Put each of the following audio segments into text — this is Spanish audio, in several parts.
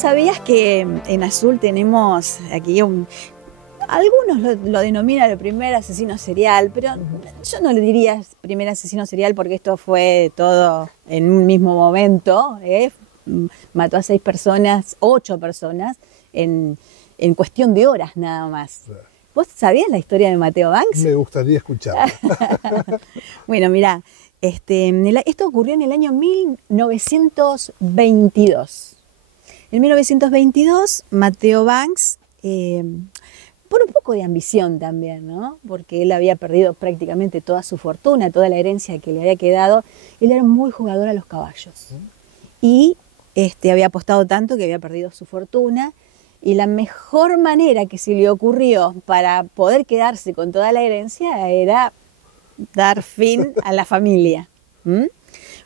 sabías que en Azul tenemos aquí algunos lo denominan el primer asesino serial, pero yo no le diría primer asesino serial porque esto fue todo en un mismo momento, mató a 6 personas, 8 personas, en cuestión de horas nada más. Claro. ¿Vos sabías la historia de Matteo Banks? Me gustaría escucharla. Bueno, mirá, esto ocurrió en el año 1922. En 1922, Matteo Banks, por un poco de ambición también, ¿no? Porque él había perdido prácticamente toda su fortuna, toda la herencia que le había quedado. Él era muy jugador a los caballos. Y había apostado tanto que había perdido su fortuna. Y la mejor manera que se le ocurrió para poder quedarse con toda la herencia era dar fin a la familia.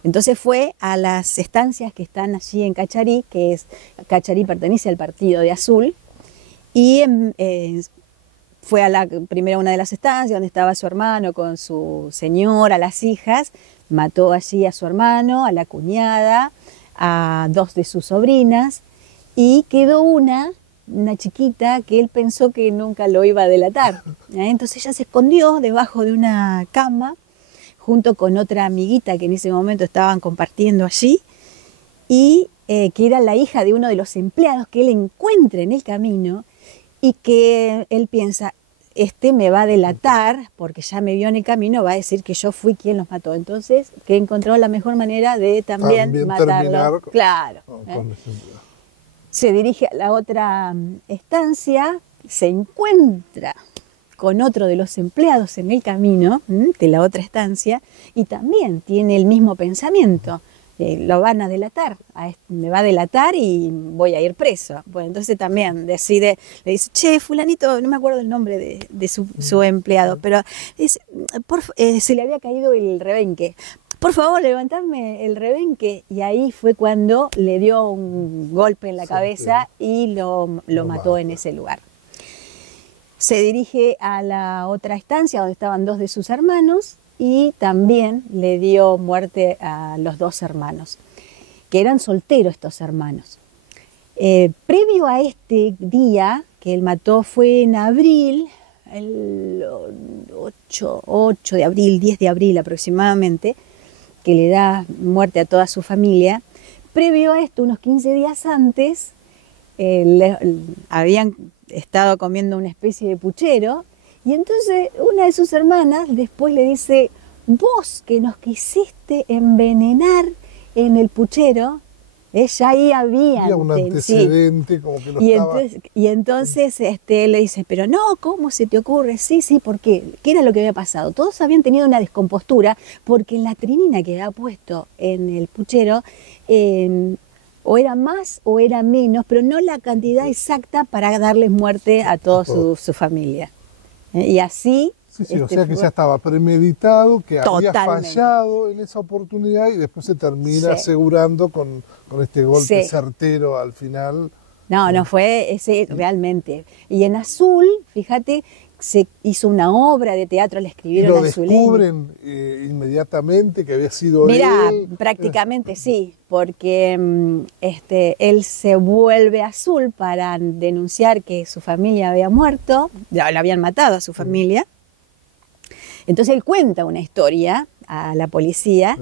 Entonces fue a las estancias que están allí en Cacharí, Cacharí pertenece al partido de Azul, y fue primero a una de las estancias donde estaba su hermano con su señora, las hijas, mató allí a su hermano, a la cuñada, a 2 de sus sobrinas, y quedó una chiquita que él pensó que nunca lo iba a delatar. Entonces ella se escondió debajo de una cama, junto con otra amiguita que en ese momento estaban compartiendo allí, y que era la hija de uno de los empleados que él encuentra en el camino, y que él piensa, me va a delatar, porque ya me vio en el camino, va a decir que yo fui quien los mató. Entonces, que encontró la mejor manera de también matarlo. Claro. Se dirige a la otra estancia, se encuentra con otro de los empleados en el camino de la otra estancia y también tiene el mismo pensamiento. Lo van a delatar, me va a delatar y voy a ir preso. Bueno, entonces también decide, le dice, che, fulanito, no me acuerdo el nombre de su empleado, pero dice, se le había caído el rebenque. Por favor, levantadme el rebenque. Y ahí fue cuando le dio un golpe en la cabeza y lo mató en ese lugar. Se dirige a la otra estancia donde estaban 2 de sus hermanos y también le dio muerte a los 2 hermanos, que eran solteros estos hermanos. Previo a este día que él mató fue en abril, el 8 de abril, 10 de abril aproximadamente, que le da muerte a toda su familia. Previo a esto, unos 15 días antes, habían estado comiendo una especie de puchero y entonces una de sus hermanas después le dice, vos que nos quisiste envenenar en el puchero, ya ahí había un antecedente, como que lo estaba... Y entonces le dice, pero no, ¿cómo se te ocurre? Sí, ¿por qué? ¿Qué era lo que había pasado? Todos habían tenido una descompostura porque en la trinina que había puesto en el puchero o era más o era menos, pero no la cantidad exacta para darles muerte a toda su familia. Y así... Sí, o sea que ya estaba premeditado, que había fallado en esa oportunidad y después se termina asegurando con este golpe certero al final. No fue ese realmente. Y en Azul, fíjate, se hizo una obra de teatro, le escribieron a Azuleño. ¿Lo descubren inmediatamente que había sido él? Prácticamente sí, porque él se vuelve a Azul para denunciar que su familia había muerto, le habían matado a su familia. Entonces él cuenta una historia a la policía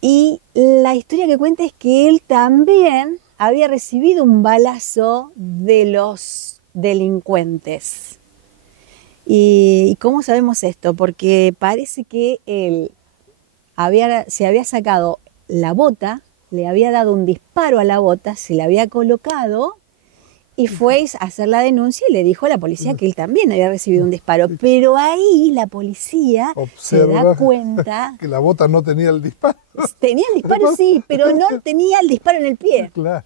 y la historia que cuenta es que él también había recibido un balazo de los delincuentes. ¿Y cómo sabemos esto? Porque parece que él se había sacado la bota, le había dado un disparo a la bota, se la había colocado y fue a hacer la denuncia y le dijo a la policía que él también había recibido un disparo. Pero ahí la policía se da cuenta... que la bota no tenía el disparo. Tenía el disparo, sí, pero no tenía el disparo en el pie. Claro.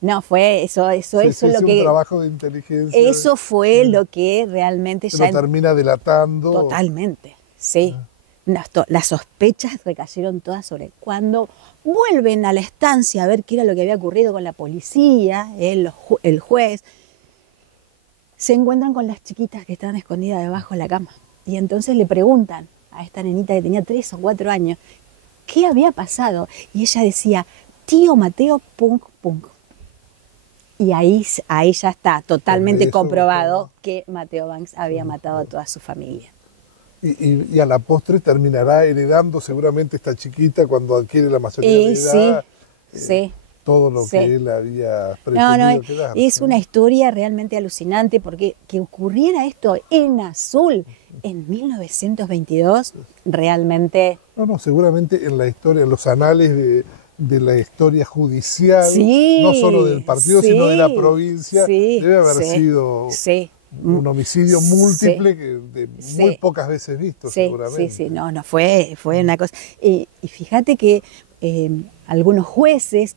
No, fue eso lo que... un trabajo de inteligencia. Eso fue lo que realmente ya... Lo termina delatando. Totalmente, sí. Las sospechas recayeron todas sobre él. Cuando vuelven a la estancia a ver qué era lo que había ocurrido con la policía, el juez, se encuentran con las chiquitas que estaban escondidas debajo de la cama. Y entonces le preguntan a esta nenita que tenía 3 o 4 años, ¿qué había pasado? Y ella decía, tío Mateo, punk, punk. Y ahí ya está totalmente comprobado que Matteo Banks había matado a toda su familia. Y a la postre terminará heredando seguramente esta chiquita cuando adquiere la mayoría de edad. Sí. Todo lo que él había pretendido quedar. Es una historia realmente alucinante porque que ocurriera esto en Azul en 1922, realmente... No, seguramente en la historia, en los anales de la historia judicial, no solo del partido, sino de la provincia, debe haber sido un homicidio múltiple que muy pocas veces visto, seguramente. Sí, no, fue una cosa... y fíjate que algunos jueces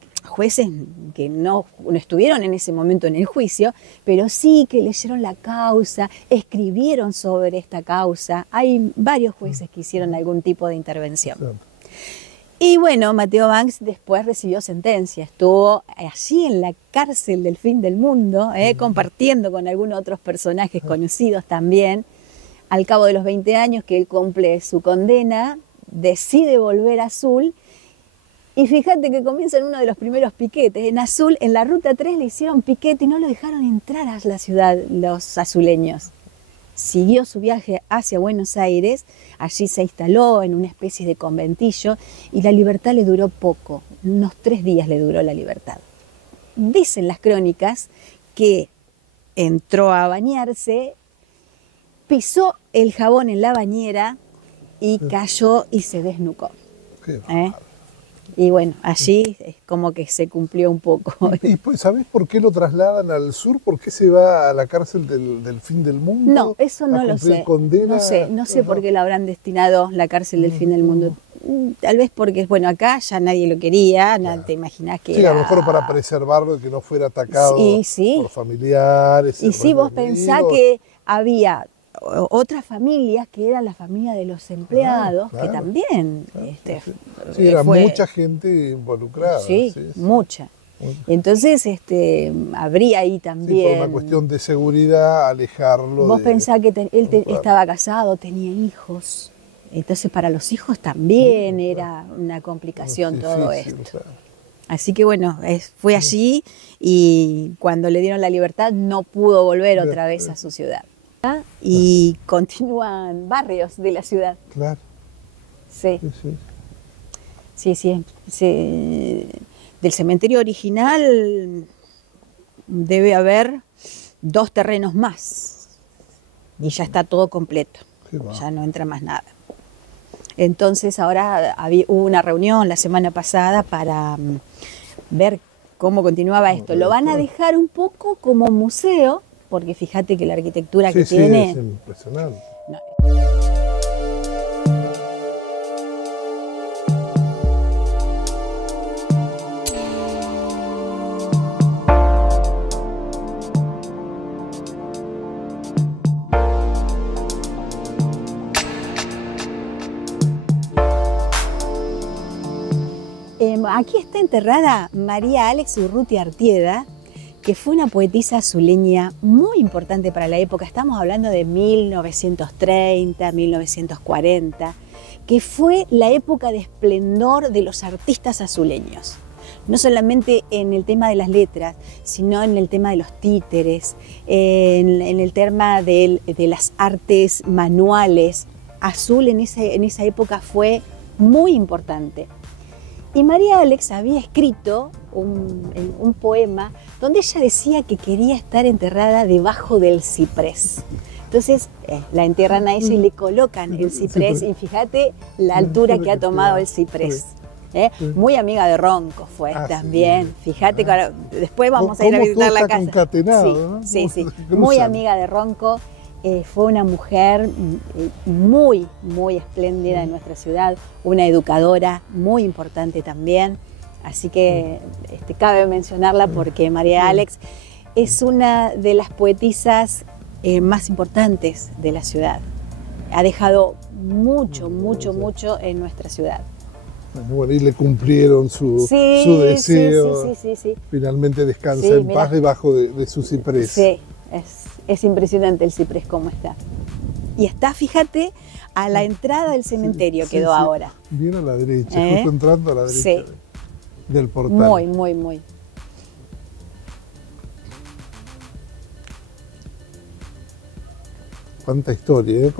que no estuvieron en ese momento en el juicio, pero sí que leyeron la causa, escribieron sobre esta causa. Hay varios jueces que hicieron algún tipo de intervención. Claro. Y bueno, Matteo Banks después recibió sentencia, estuvo allí en la cárcel del fin del mundo, compartiendo con algunos otros personajes conocidos también. Al cabo de los 20 años que él cumple su condena, decide volver a Azul. Y fíjate que comienza en uno de los primeros piquetes. En Azul, en la Ruta 3, le hicieron piquete y no lo dejaron entrar a la ciudad los azuleños. Siguió su viaje hacia Buenos Aires, allí se instaló en una especie de conventillo y la libertad le duró poco, unos 3 días le duró la libertad. Dicen las crónicas que entró a bañarse, pisó el jabón en la bañera y cayó y se desnucó. Y bueno, allí es como que se cumplió un poco. ¿Y pues, sabés por qué lo trasladan al sur? ¿Por qué se va a la cárcel del fin del mundo? No, eso no lo sé. Condena? No sé por qué lo habrán destinado la cárcel del fin del mundo. Tal vez porque, bueno, acá ya nadie lo quería, te imaginás que a lo mejor para preservarlo, que no fuera atacado por familiares. Y sí, vos pensás que había otras familias que eran la familia de los empleados, que también era mucha gente involucrada. Sí, mucha. Entonces habría ahí también... por una cuestión de seguridad, alejarlo. Vos pensás que él estaba casado, tenía hijos, entonces para los hijos también era una complicación todo esto. Claro. Así que bueno, fue allí y cuando le dieron la libertad no pudo volver otra vez a su ciudad. Y continúan barrios de la ciudad. Claro. Sí. Del cementerio original debe haber 2 terrenos más y ya está todo completo. Ya no entra más nada. Entonces ahora hubo una reunión la semana pasada para ver cómo continuaba esto. Lo van a dejar un poco como museo, porque fíjate que la arquitectura que tiene... es impresionante. Aquí está enterrada María Alex Urrutia Artieda, que fue una poetisa azuleña muy importante para la época. Estamos hablando de 1930, 1940, que fue la época de esplendor de los artistas azuleños. No solamente en el tema de las letras, sino en el tema de los títeres, en el tema de las artes manuales. Azul en esa época fue muy importante. Y María Alex había escrito un poema donde ella decía que quería estar enterrada debajo del ciprés. Entonces la entierran a ella y le colocan el ciprés, y fíjate la altura que ha tomado el ciprés. Muy amiga de Ronco fue también. Fíjate que ahora, después vamos a ir a visitar la casa. Sí. Muy amiga de Ronco. Fue una mujer muy, muy espléndida en nuestra ciudad, una educadora muy importante también, así que cabe mencionarla porque María Alex es una de las poetisas más importantes de la ciudad. Ha dejado mucho en nuestra ciudad. Bueno, y le cumplieron su deseo. Sí. Finalmente descansa en paz debajo de su ciprés. Sí, es impresionante el ciprés como está. Y está, fíjate, a la entrada del cementerio quedó ahora. Bien a la derecha, justo entrando a la derecha del portal. Muy. Cuánta historia, ¿eh?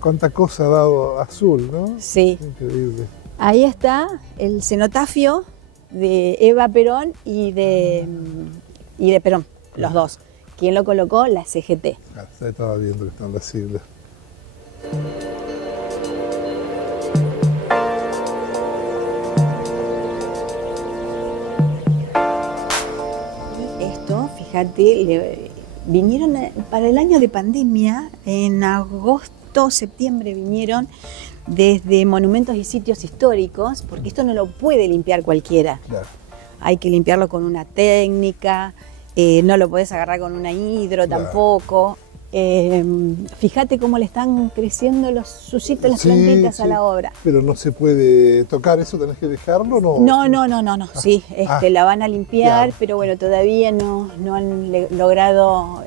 Cuánta cosa ha dado Azul, ¿no? Sí. Increíble. Ahí está el cenotafio de Eva Perón y de Perón, los dos. ¿Quién lo colocó? La CGT. Ya estaba viendo que están las siglas. Esto, fíjate, vinieron para el año de pandemia, en agosto, septiembre vinieron desde monumentos y sitios históricos, porque esto no lo puede limpiar cualquiera. Claro. Hay que limpiarlo con una técnica, no lo podés agarrar con una hidro tampoco. Fíjate cómo le están creciendo los suyitos, las plantitas a la obra. Pero no se puede tocar eso, ¿tenés que dejarlo? No. Sí, la van a limpiar, pero bueno, todavía no han logrado...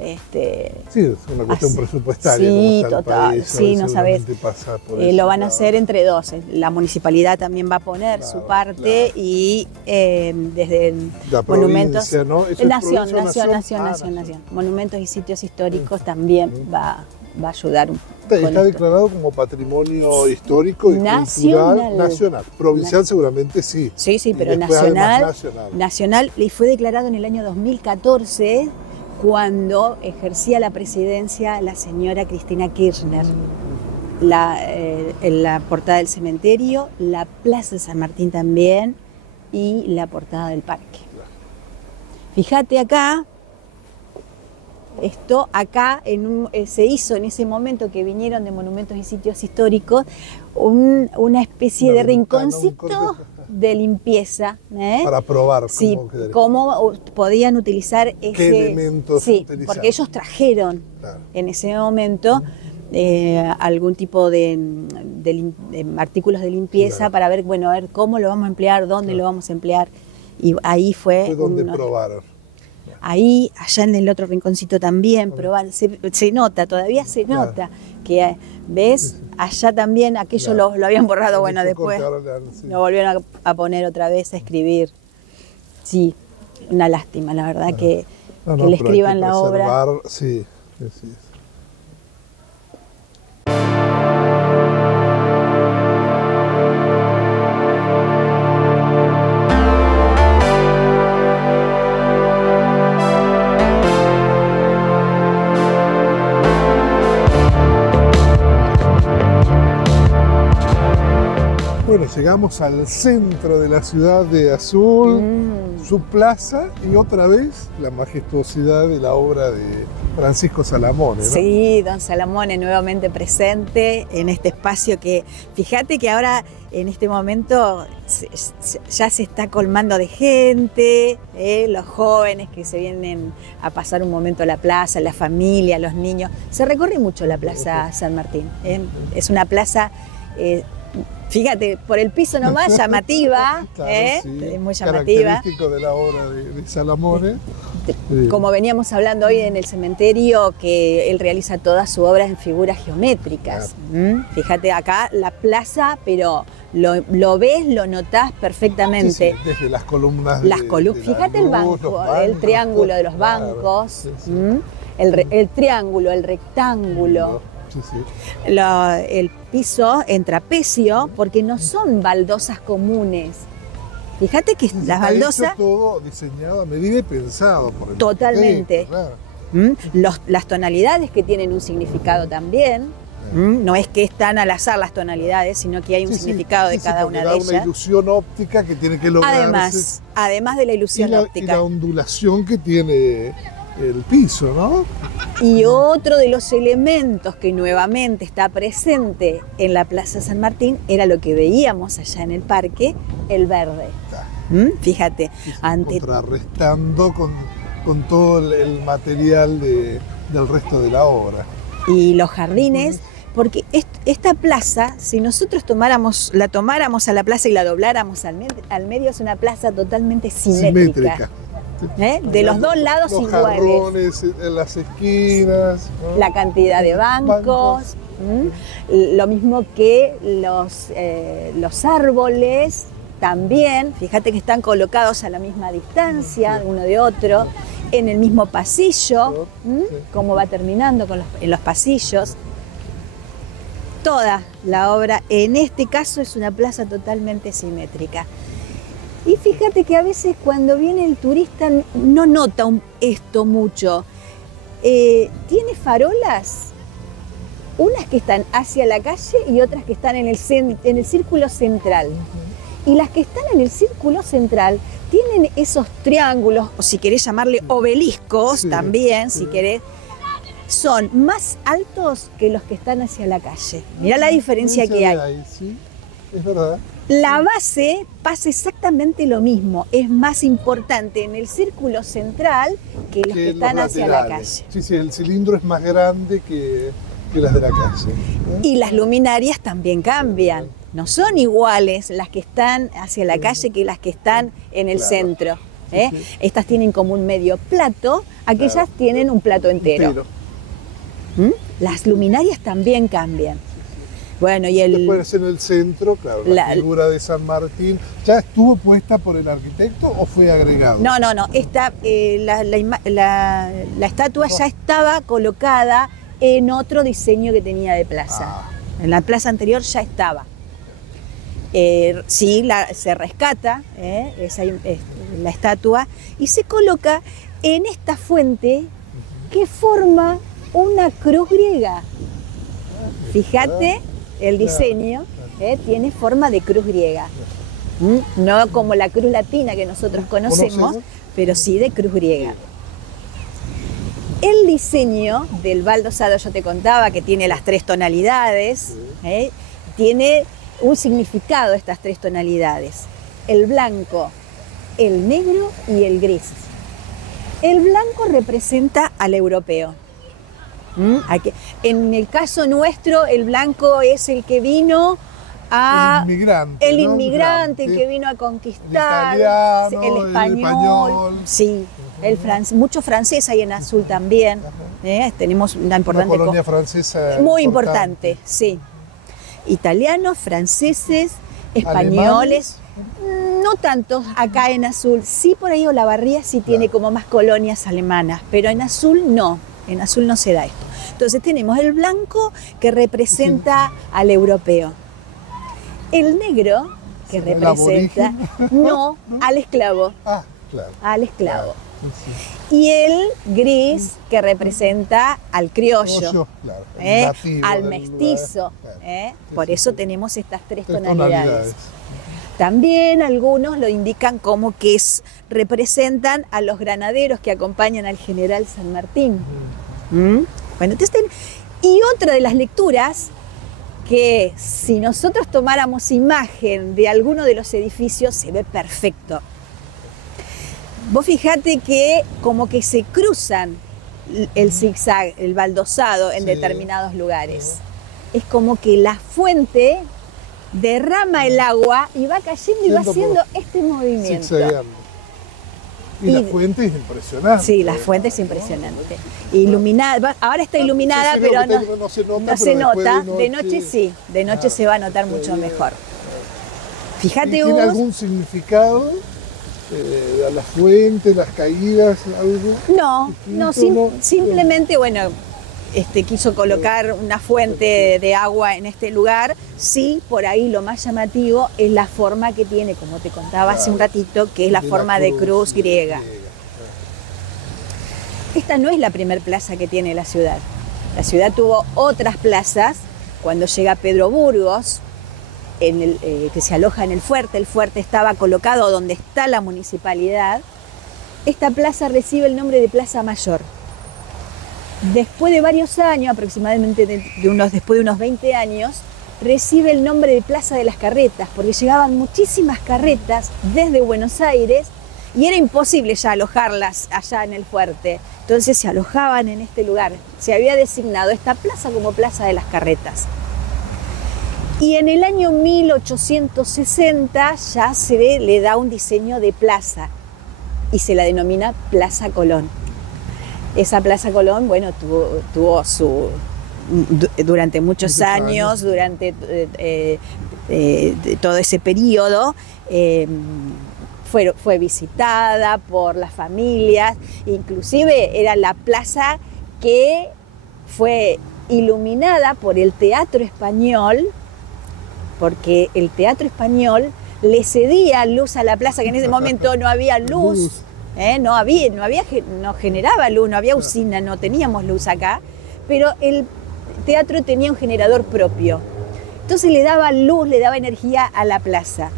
sí, es una cuestión presupuestaria. Sí, total, sí, no sabes. Lo van a hacer entre dos. La municipalidad también va a poner su parte y desde la monumentos... ¿no? Nación. Monumentos y sitios históricos también va a ayudar un poco. Está declarado como patrimonio histórico y cultural nacional. Provincial seguramente sí. Sí, pero nacional. Y fue declarado en el año 2014 cuando ejercía la presidencia la señora Cristina Kirchner. En la portada del cementerio, la Plaza de San Martín también y la portada del parque. Fíjate acá. Esto acá se hizo en ese momento que vinieron de monumentos y sitios históricos una especie de rinconcito de limpieza. Para probar cómo podían utilizar qué elementos utilizar. Porque ellos trajeron en ese momento algún tipo de artículos de limpieza para ver, a ver cómo lo vamos a emplear, dónde lo vamos a emplear. Y ahí fue donde probaron. Ahí, allá en el otro rinconcito también, probar, se nota, todavía se nota que, ¿ves? Allá también, aquello lo habían borrado, después lo volvieron a poner otra vez, a escribir. Sí, una lástima, la verdad, que le escriban la obra. Sí. Bueno, llegamos al centro de la ciudad de Azul, su plaza y otra vez la majestuosidad de la obra de Francisco Salamone, ¿no? Sí, don Salamone nuevamente presente en este espacio que, fíjate que ahora en este momento ya se está colmando de gente, los jóvenes que se vienen a pasar un momento a la plaza, la familia, los niños. Se recorre mucho la Plaza San Martín, es una plaza... fíjate, por el piso nomás, llamativa, es muy llamativa. Característico de la obra de Salamone. Como veníamos hablando hoy en el cementerio, que él realiza toda su obra en figuras geométricas. Fíjate acá la plaza, pero lo ves, lo notás perfectamente. Sí, desde las columnas. Fíjate el banco, el triángulo de los bancos, el triángulo, el rectángulo. El piso en trapecio, porque no son baldosas comunes. Fíjate que las baldosas... Está todo diseñado a medida y pensado por el totalmente. Las tonalidades que tienen un significado también. No es que están al azar las tonalidades, sino que hay un significado de cada una de ellas. Una ilusión óptica que tiene que lograrse. Además de la ilusión óptica. Y la ondulación que tiene el piso, ¿no? Y otro de los elementos que nuevamente está presente en la Plaza San Martín era lo que veíamos allá en el parque, el verde. Fíjate, contrarrestando con todo el material del resto de la obra. Y los jardines, porque esta plaza, si nosotros la tomáramos a la plaza y la dobláramos al medio, es una plaza totalmente simétrica. De los dos lados los iguales. Jarrones en las esquinas, ¿no? La cantidad de bancos. Lo mismo que los árboles también. Fíjate que están colocados a la misma distancia uno de otro, en el mismo pasillo. Cómo va terminando en los pasillos. toda la obra, en este caso es una plaza totalmente simétrica. Y fíjate que a veces cuando viene el turista no nota esto mucho. Tiene farolas, unas que están hacia la calle y otras que están en el círculo central. Y las que están en el círculo central tienen esos triángulos, o si querés llamarle obeliscos, sí, también, sí, si querés, son más altos que los que están hacia la calle. Mirá la diferencia que hay. Sí, es verdad. La base pasa exactamente lo mismo, es más importante en el círculo central que los que están hacia la calle. Sí, sí, el cilindro es más grande que las de la calle. Y las luminarias también cambian, no son iguales las que están hacia la calle que las que están en el centro. Sí, sí. Estas tienen como un medio plato, aquellas tienen un plato entero. Las luminarias también cambian. Bueno, y después en el centro, claro, la figura de San Martín, ¿ya estuvo puesta por el arquitecto o fue agregado? No, esta, la estatua ya estaba colocada en otro diseño que tenía de plaza. En la plaza anterior ya estaba. Sí, se rescata la estatua y se coloca en esta fuente que forma una cruz griega. Fíjate, el diseño tiene forma de cruz griega. No como la cruz latina que nosotros conocemos, pero sí de cruz griega. El diseño del baldosado, yo te contaba que tiene las 3 tonalidades, tiene un significado estas 3 tonalidades: el blanco, el negro y el gris. El blanco representa al europeo. En el caso nuestro, el blanco es el que vino a... El inmigrante, el que vino a conquistar. El español. Sí, mucho francés hay en azul también. Tenemos una importante... Una colonia francesa muy importante, sí. Italianos, franceses, españoles... No tantos acá en azul. Sí, por ahí Olavarría sí tiene como más colonias alemanas, pero en azul no. En azul no se da esto. Entonces tenemos el blanco que representa al europeo. El negro que representa, al esclavo. Claro. Al esclavo. Sí. Y el gris que representa al criollo, al mestizo. Por eso tenemos estas 3 tonalidades. También algunos lo indican como que representan a los granaderos que acompañan al general San Martín. Bueno, entonces, y otra de las lecturas, que si nosotros tomáramos imagen de alguno de los edificios, se ve perfecto. Vos fijate que como que se cruzan el zigzag, el baldosado en determinados lugares. Es como que la fuente derrama el agua y va cayendo y va haciendo este movimiento. Y la fuente es impresionante. Sí, la fuente es impresionante. Iluminada, ahora está iluminada, pero no se nota. De noche sí, de noche se va a notar mucho mejor. Fíjate, ¿tiene algún significado? ¿A la fuente, las caídas, algo? No, simplemente, bueno, quiso colocar una fuente de agua en este lugar. Sí, por ahí lo más llamativo es la forma que tiene, como te contaba hace un ratito, que es la forma de cruz griega. Esta no es la primer plaza que tiene la ciudad. La ciudad tuvo otras plazas cuando llega Pedro Burgos, que se aloja en el fuerte. El fuerte estaba colocado donde está la municipalidad. Esta plaza recibe el nombre de Plaza Mayor. Después de varios años, aproximadamente después de unos 20 años, recibe el nombre de Plaza de las Carretas, porque llegaban muchísimas carretas desde Buenos Aires y era imposible ya alojarlas allá en el fuerte. Entonces se alojaban en este lugar. Se había designado esta plaza como Plaza de las Carretas. Y en el año 1860 ya le da un diseño de plaza y se la denomina Plaza Colón. Esa Plaza Colón, bueno, tuvo durante muchos años, durante todo ese periodo, fue visitada por las familias, inclusive era la plaza que fue iluminada por el Teatro Español, porque el Teatro Español le cedía luz a la plaza, que en ese momento no había luz, no generaba luz, no había usina, no teníamos luz acá, pero el teatro tenía un generador propio. Entonces le daba luz, le daba energía a la plaza.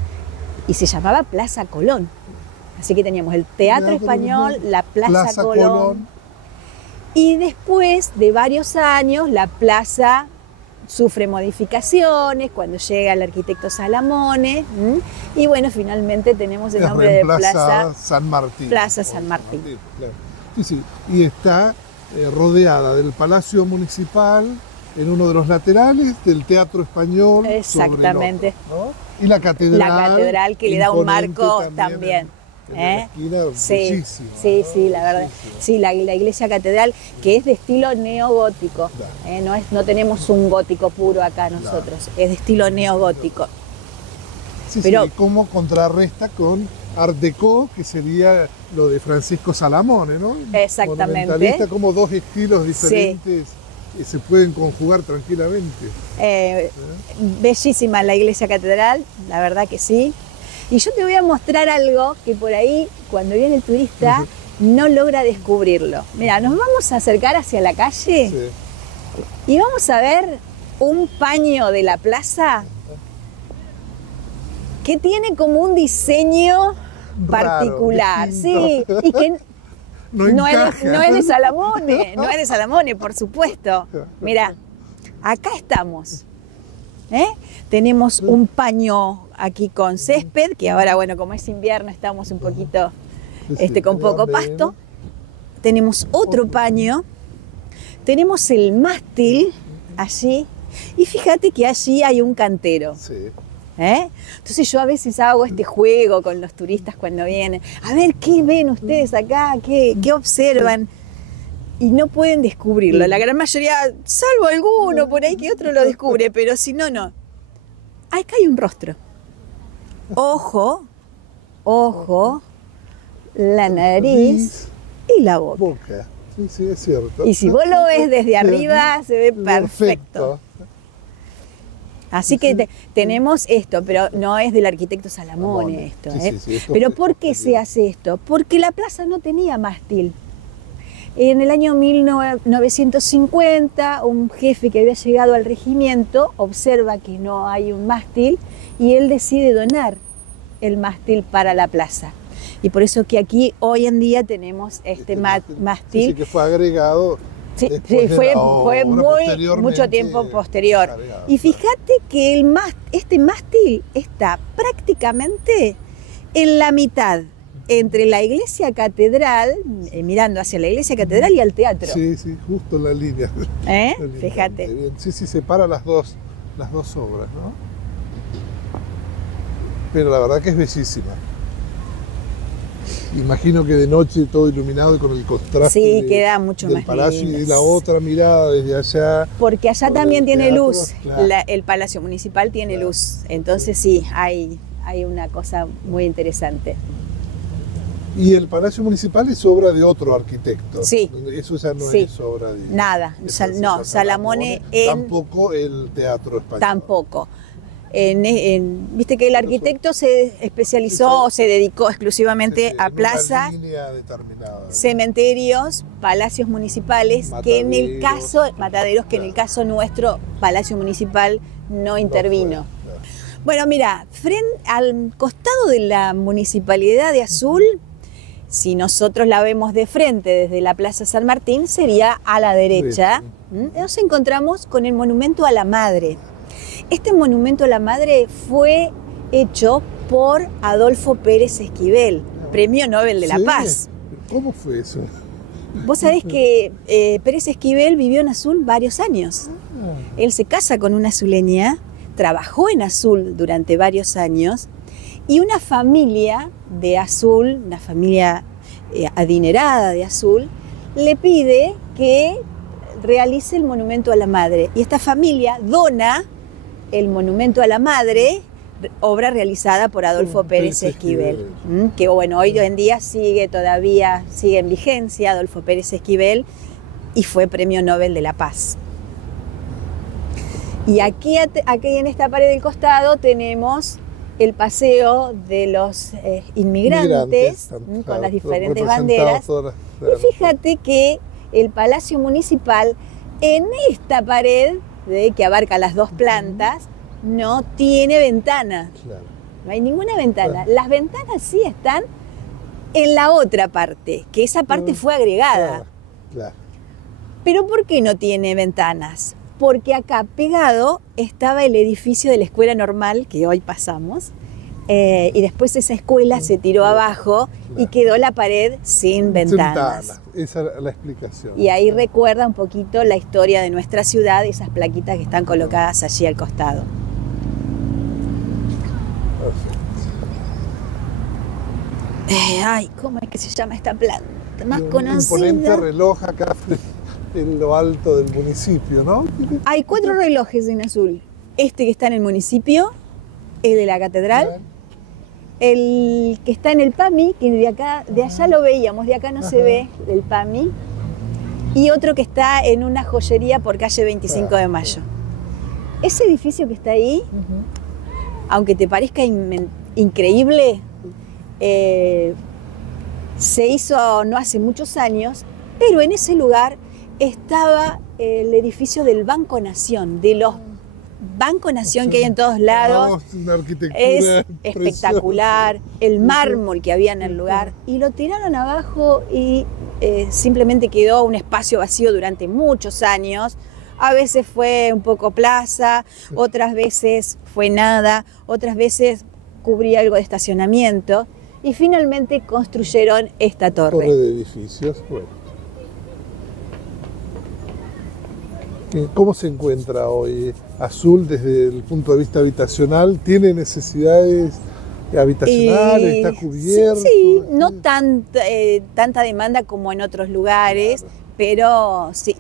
Y se llamaba Plaza Colón. Así que teníamos el Teatro Español, la Plaza Colón. Y después de varios años, la plaza sufre modificaciones cuando llega el arquitecto Salamone. Y bueno, finalmente tenemos el nombre de Plaza San Martín. Plaza San Martín. Claro. Sí, sí. Y está rodeada del Palacio Municipal en uno de los laterales, del Teatro Español. Exactamente. Sobre el otro, ¿no? Y la catedral. La catedral que le da un marco también. En la esquina, bellísima, sí, sí, la verdad. Sí, la iglesia catedral, que es de estilo neogótico. Claro. No tenemos un gótico puro acá nosotros, claro. Es de estilo neogótico. Sí, pero sí, cómo contrarresta con Art Deco, que sería lo de Francisco Salamone, ¿no? Exactamente. Como dos estilos diferentes se pueden conjugar tranquilamente. Bellísima la iglesia catedral, la verdad que sí. Y yo te voy a mostrar algo que por ahí, cuando viene el turista, no logra descubrirlo. Mira, nos vamos a acercar hacia la calle y vamos a ver un paño de la plaza que tiene como un diseño particular, sí, y que no es de Salamone, no es de Salamone, por supuesto. Mira, acá estamos. Tenemos un paño aquí con césped, que ahora, bueno, como es invierno, estamos un poquito con poco pasto. Tenemos otro paño, tenemos el mástil allí, y fíjate que allí hay un cantero. Entonces yo a veces hago este juego con los turistas cuando vienen. A ver, ¿qué ven ustedes acá? ¿Qué observan? Y no pueden descubrirlo. La gran mayoría, salvo alguno por ahí que otro lo descubre, pero si no, no. Acá hay un rostro. Ojo, la nariz y la boca. Sí, sí, es cierto. Y si vos lo ves desde arriba, se ve perfecto. Así que tenemos esto, pero no es del arquitecto Salamone esto. Pero ¿por qué se hace esto? Porque la plaza no tenía mástil. En el año 1950, un jefe que había llegado al regimiento observa que no hay un mástil y él decide donar el mástil para la plaza. Y por eso que aquí hoy en día tenemos este mástil. Sí, que fue agregado. Sí, fue mucho tiempo posterior. Y fíjate que este mástil está prácticamente en la mitad entre la iglesia catedral, mirando hacia la iglesia catedral y al teatro. Sí, sí, justo en la línea. Fíjate. Bien. Sí, sí, separa las dos obras, ¿no? Pero la verdad que es bellísima. Imagino que de noche todo iluminado y con el contraste queda mucho del más palacio lindo. Y la otra mirada desde allá. Porque allá también tiene teatro, luz, claro. El Palacio Municipal tiene luz, entonces sí, hay una cosa muy interesante. Y el Palacio Municipal es obra de otro arquitecto. Sí. Eso ya no es obra de... Nada, no, Salamone... Tampoco el Teatro Español. Tampoco. Viste que el arquitecto se especializó o se dedicó exclusivamente a plazas, cementerios, palacios municipales, mataderos, que en el caso nuestro, Palacio Municipal no intervino. Claro. Bueno, mira, al costado de la Municipalidad de Azul, si nosotros la vemos de frente desde la Plaza San Martín, sería a la derecha. Nos encontramos con el Monumento a la Madre. Este monumento a la madre fue hecho por Adolfo Pérez Esquivel, Premio Nobel de la Paz. ¿Cómo fue eso? Vos sabés que Pérez Esquivel vivió en Azul varios años. Él se casa con una azuleña, trabajó en Azul durante varios años y una familia de Azul, una familia adinerada de Azul, le pide que realice el monumento a la madre. Y esta familia dona el monumento a la madre, obra realizada por Adolfo Pérez Esquivel, que bueno, hoy en día sigue en vigencia Adolfo Pérez Esquivel y fue Premio Nobel de la Paz. Y aquí en esta pared del costado tenemos el paseo de los inmigrantes con las diferentes banderas. Y fíjate que el Palacio Municipal, en esta pared que abarca las dos plantas, no tiene ventanas. Claro. No hay ninguna ventana. Claro. Las ventanas sí están en la otra parte, que esa parte fue agregada. Claro. Claro. Pero ¿por qué no tiene ventanas? Porque acá pegado estaba el edificio de la escuela normal, que hoy pasamos, y después esa escuela se tiró abajo y quedó la pared sin ventanas. Esa es la explicación. Y ahí recuerda un poquito la historia de nuestra ciudad, esas plaquitas que están colocadas allí al costado. Ay, ¿cómo es que se llama esta planta? Más conocida. Un imponente reloj acá en lo alto del municipio, ¿no? Hay 4 relojes en azul. Este que está en el municipio, el de la catedral, el que está en el PAMI, que de allá lo veíamos, de acá no se ve el PAMI, y otro que está en una joyería por calle 25 de Mayo. Ese edificio que está ahí, aunque te parezca increíble, se hizo no hace muchos años, pero en ese lugar estaba el edificio del Banco Nación, de los Banco Nación que hay en todos lados. Una arquitectura es espectacular, el mármol que había en el lugar, y lo tiraron abajo y simplemente quedó un espacio vacío durante muchos años. A veces fue un poco plaza, otras veces fue nada, otras veces cubría algo de estacionamiento, y finalmente construyeron esta torre. Torre de edificios, bueno. ¿Cómo se encuentra hoy Azul desde el punto de vista habitacional? ¿Tiene necesidades habitacionales? ¿Está cubierto? Sí, no tanta demanda como en otros lugares, claro. Pero sí,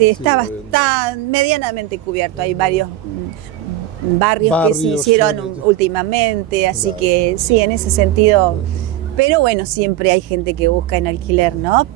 está medianamente cubierto. Hay varios barrios que se hicieron últimamente, así que sí, en ese sentido. Pero bueno, siempre hay gente que busca en alquiler, ¿no?